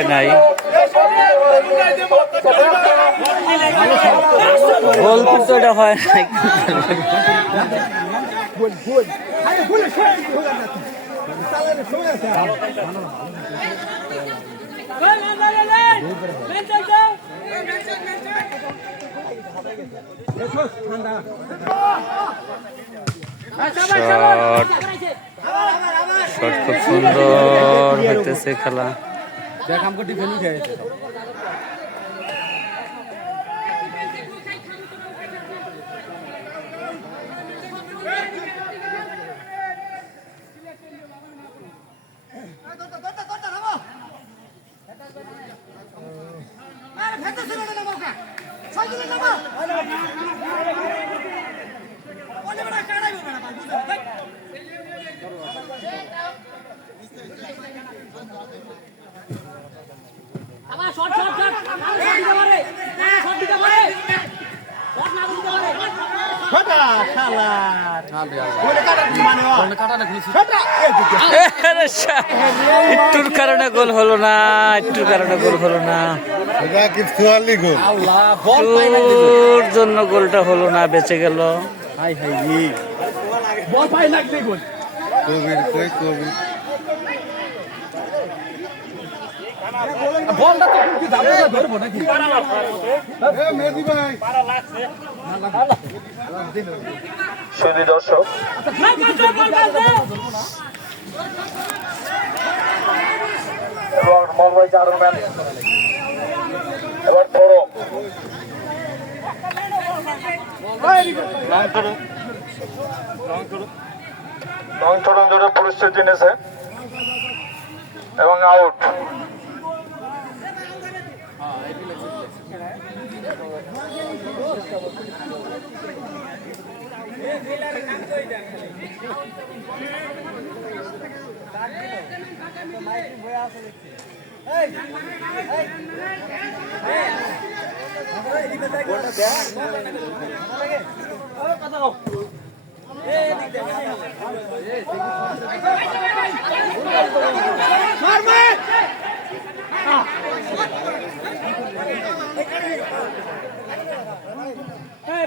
হয় নাই। গোল কিন্তু এটা হয় নাই। শট খুব সুন্দর হইতেছে খেলা। একটুর কারণে গোল হলো না, একটুর কারণে গোল হলো না, একটুর জন্য গোলটা হলো না, বেঁচে গেল। সুধী দর্শক, এবং মলবাই চারম্যান এবার বড় লং ধরে পরিস্থিতি নিয়েছে এবং আউট।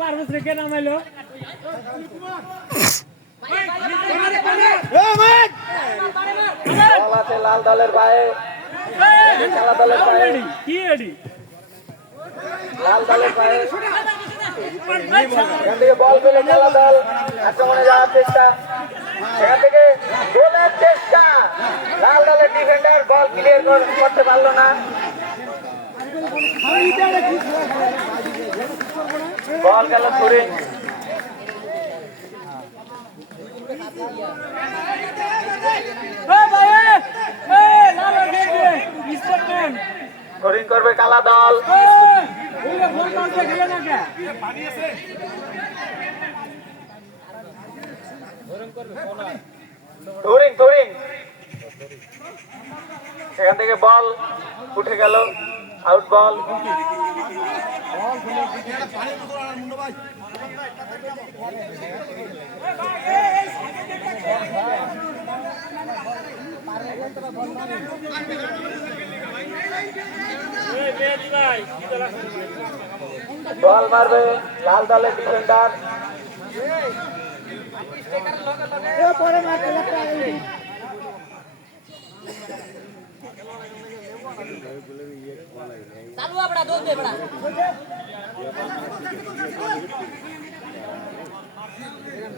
পারভেজ রেখে নামাইলো লাল দলের পায়ে, কালা দলের পায়ে, কি এডি লাল দলের পায়ে এখান থেকে বল পেলে কালা দল আক্রমণে যাওয়ার চেষ্টা, এখান থেকে গোলের চেষ্টা, লাল দলের ডিফেন্ডার বল ক্লিয়ার করতে পারলো না, বল গেল ছুড়ে। ধরিং করবে কালা দল, ধরিং ধরিং এখান থেকে বল উঠে গেল, আউট বল। বল মারবে লাল দলের ডিফেন্ডার,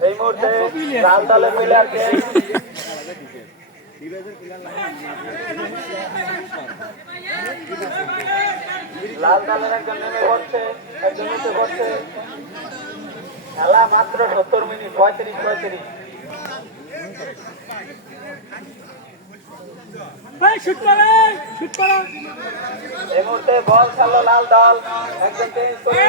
এই মুহূর্তে লাল দলের প্লেয়ারকে লাল দলের একজন নেমে পড়ছে, একজন উঠে পড়ছে। খেলা মাত্র 70 মিনিট, 35-35। এই মুহূর্তে বল খেললো লাল দল, একজন চেঞ্জ করে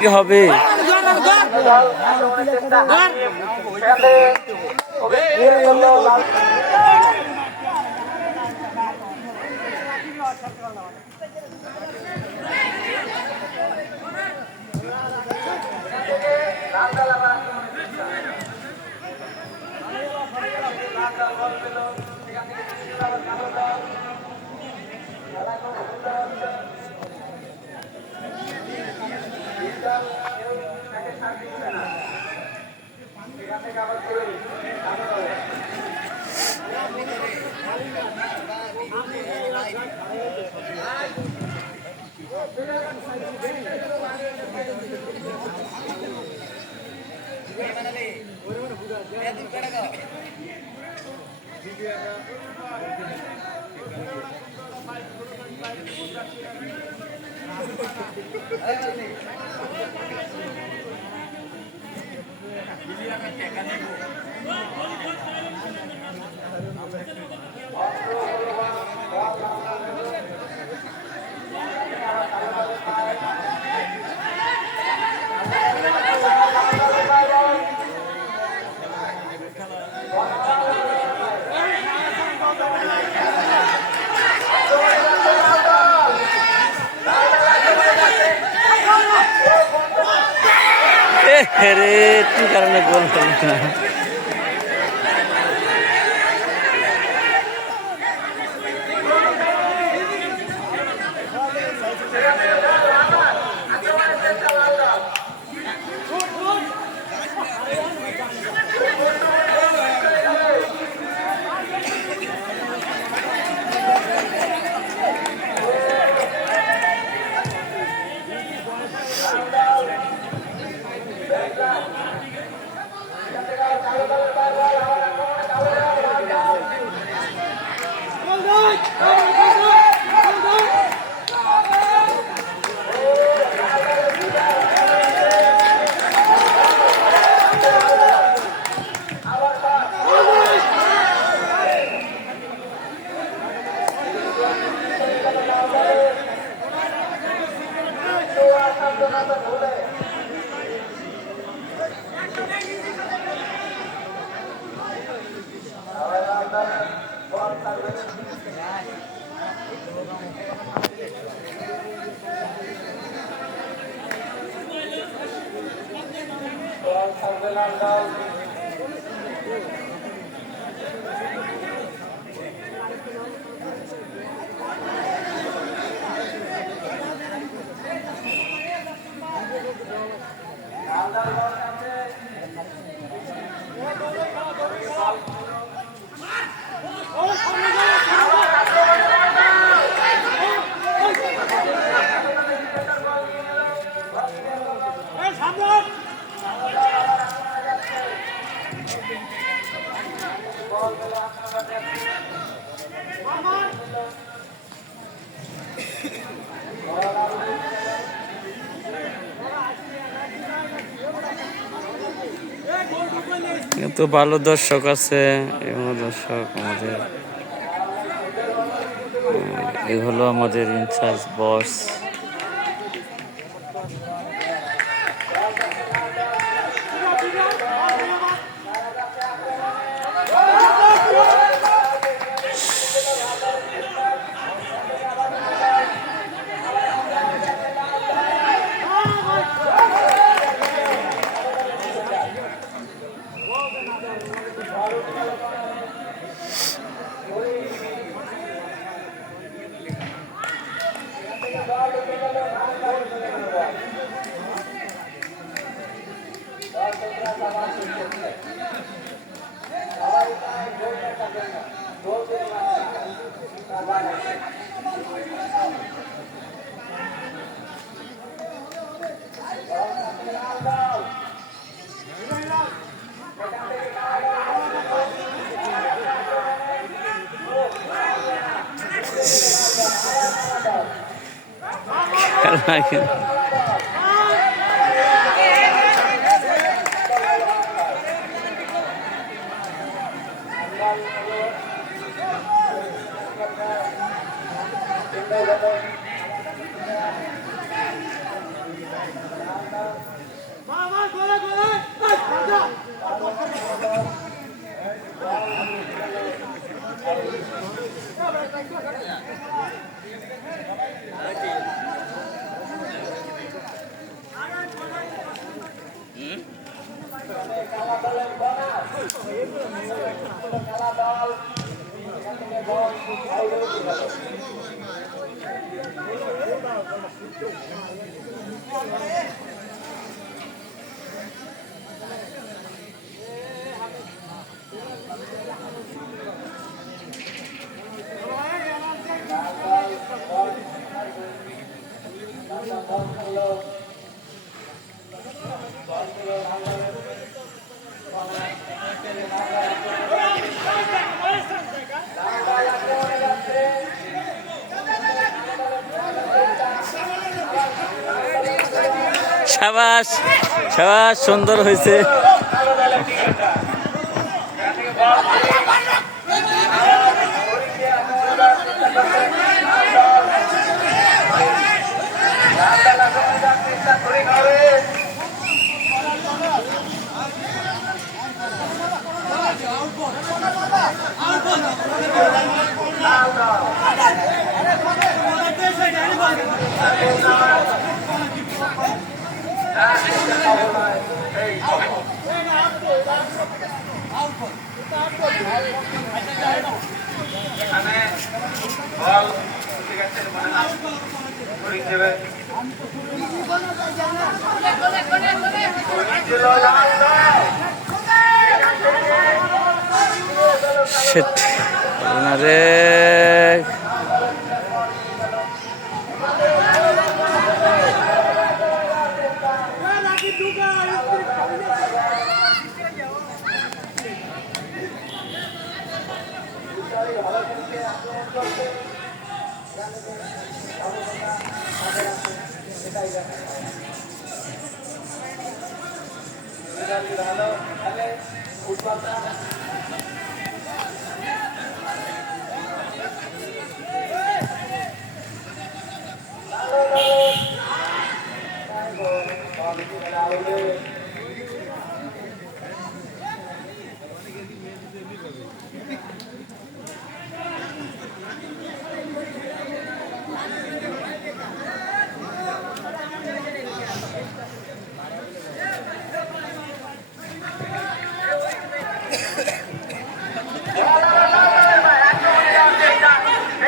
কি হবে? লাল রে কি কারণে গোল হলো না? কিন্তু ভালো দর্শক আছে, এগুলো দর্শক আমাদের এই হলো আমাদের ইনচার্জ বস। খেলা দল এখান থেকে বল বাইরে উঠে গেল। সাবাস সাবাস, সুন্দর হয়েছে। শিট, না রে।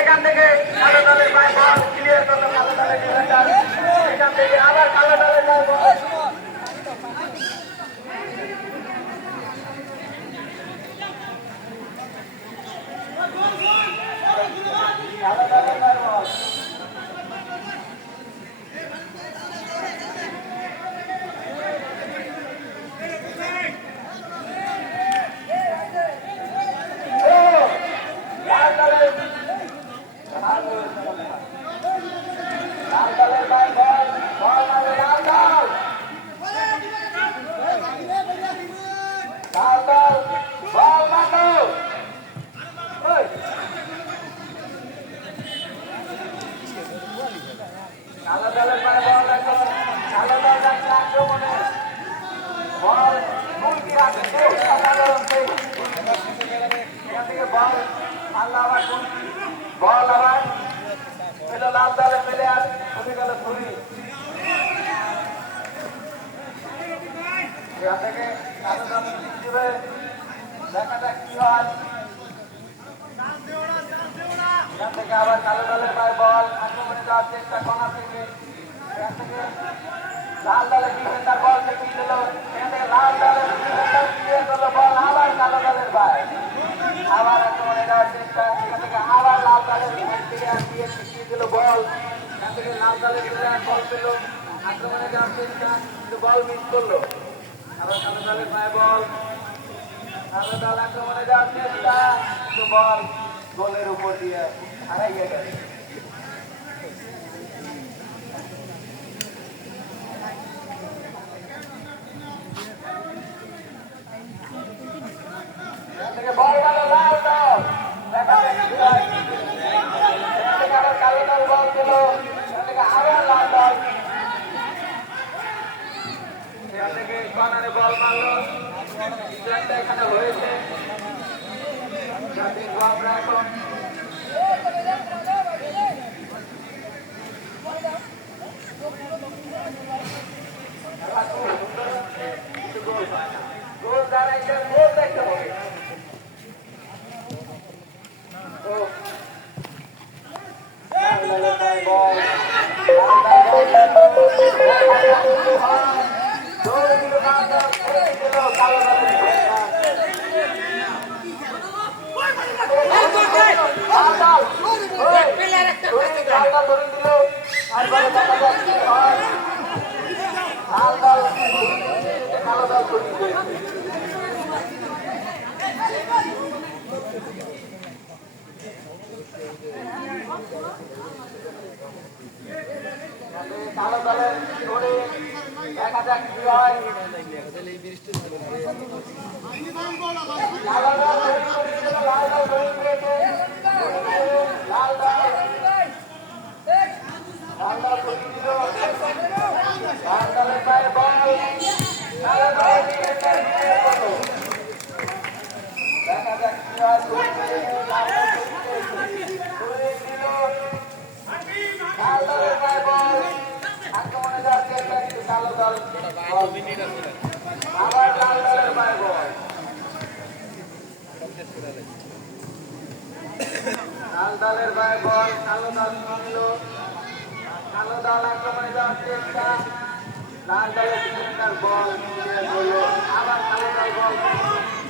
এখান থেকে কালো দলের পায়ে বল ক্লিয়ার করলো কালো দলের ডিফেন্ডার। এখান থেকে আবার কালো দলের পায়ে বল। কালো দলের পায়ে বল। কালো দলের পায়ে বল রাখো। কালো দল যাচ্ছে আক্রমণে। বল মুরগি রাখে এখান থেকে বল আল্লাহ আবার বল আবার পেল লাল দলে পেলে আর উঠে গেল ছুরি। এখান থেকে কালো দল দিবে, দেখা যাক কি হয়। এখান থেকে আবার কালো দলের পায়ে বল আক্রমণে যাওয়ার চেষ্টা কর্নার থেকে। এখান থেকে লাল দলের ডিফেন্ডার বল থেকে দিল। এখান থেকে লাল দলের ডিফেন্ডার ক্লিয়ার করলো বল আবার কালো দলের পায়ে। আবার আক্রমণে যাওয়ার চেষ্টা। এখান থেকে আবার লাল দলের প্লেয়ার দিয়ে শিখিয়ে দিল বল। এখান থেকে লাল দলের প্লেয়ার বল পেল, আক্রমণে যাওয়ার চেষ্টা কিন্তু বল মিস করলো। আবার কালো দলের পায়ে বল। কালো দল আক্রমণে যাওয়ার চেষ্টা কিন্তু বল গোলের উপর দিয়ে হারাইয়া গেল। বল গেল লাল দল। দেখা যাক কি হয়। এখান থেকে আবার কালো দল বল দিল। এখান থেকে আবার লাল দল। এখান থেকে কর্নারে বল মারলো। ডিফেন্ডটা এখানে হয়েছে। আমরা এখন গোল দাঁড়াইছে, গোল দেখতে কালো দলের ডিফেন্ডার লাল দল লাল দল ধরে দিল তারপরে দেখা যাক কি হয় লাল দল কালো দল ধরে দিল কালো দলের ধরে দেখা যাক কি হয় কালো দল লাল দল ধরে দিয়েছে লাল দল ধরে দিল লাল দলের পায়ে বল কালো দল দেখা যাক কি হয় ধরে দিল লাল দলের পায়ে বল আক্রমণে যাচ্ছে কালো দল আবার লাল দলের পায়ে বল লাল দলের পায়ে বল কালো দল নিল কালো দল আক্রমণে যাওয়ার চেষ্টা লাল দলের ডিফেন্ডার বল ক্লিয়ার হলো আবার কালো দল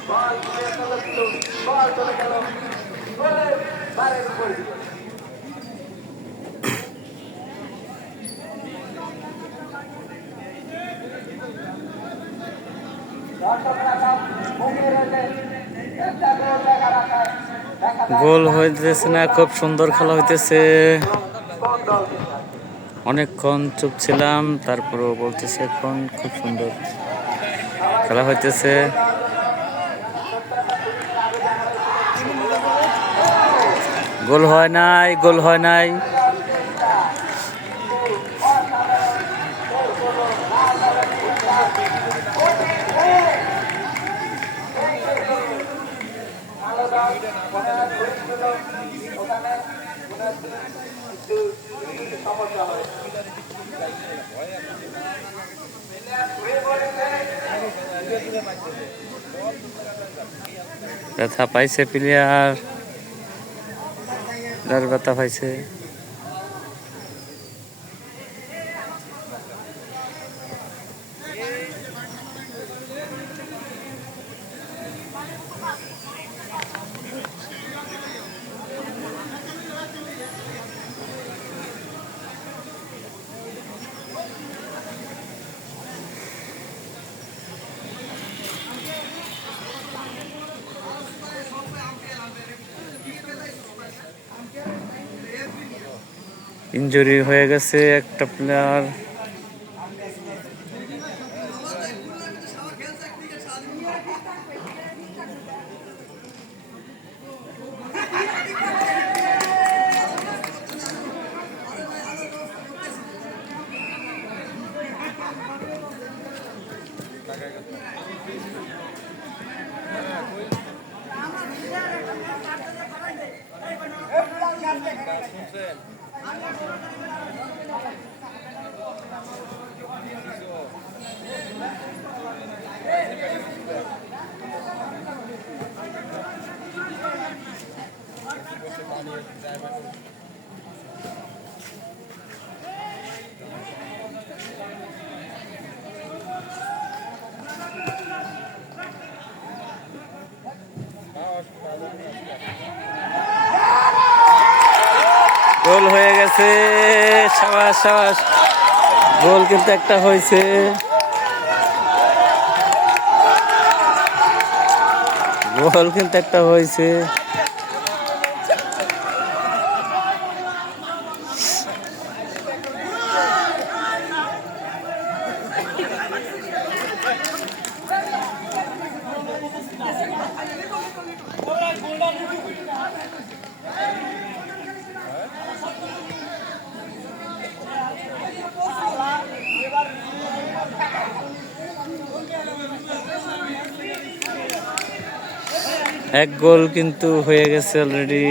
বল ক্লিয়ার হলো বল চলে গেল গোলের বারের উপরে গোল হইতেছে না, খুব সুন্দর খেলা হইতেছে। অনেকক্ষণ চুপ ছিলাম, তারপরেও বলতেছে এখন খুব সুন্দর খেলা হইতেছে। গোল হয় নাই, গোল হয় নাই। ব্যথা পাইছে প্লেয়ার, ব্যথা পাইছে। ইনজুরি হয়ে গেছে একটা প্লেয়ার। গোল হয়ে গেছে, সাবাস সাবাস। গোল কিন্তু একটা হয়েছে। গোল কিন্তু একটা হয়েছে। এক গোল কিন্তু হয়ে গেছে অলরেডি।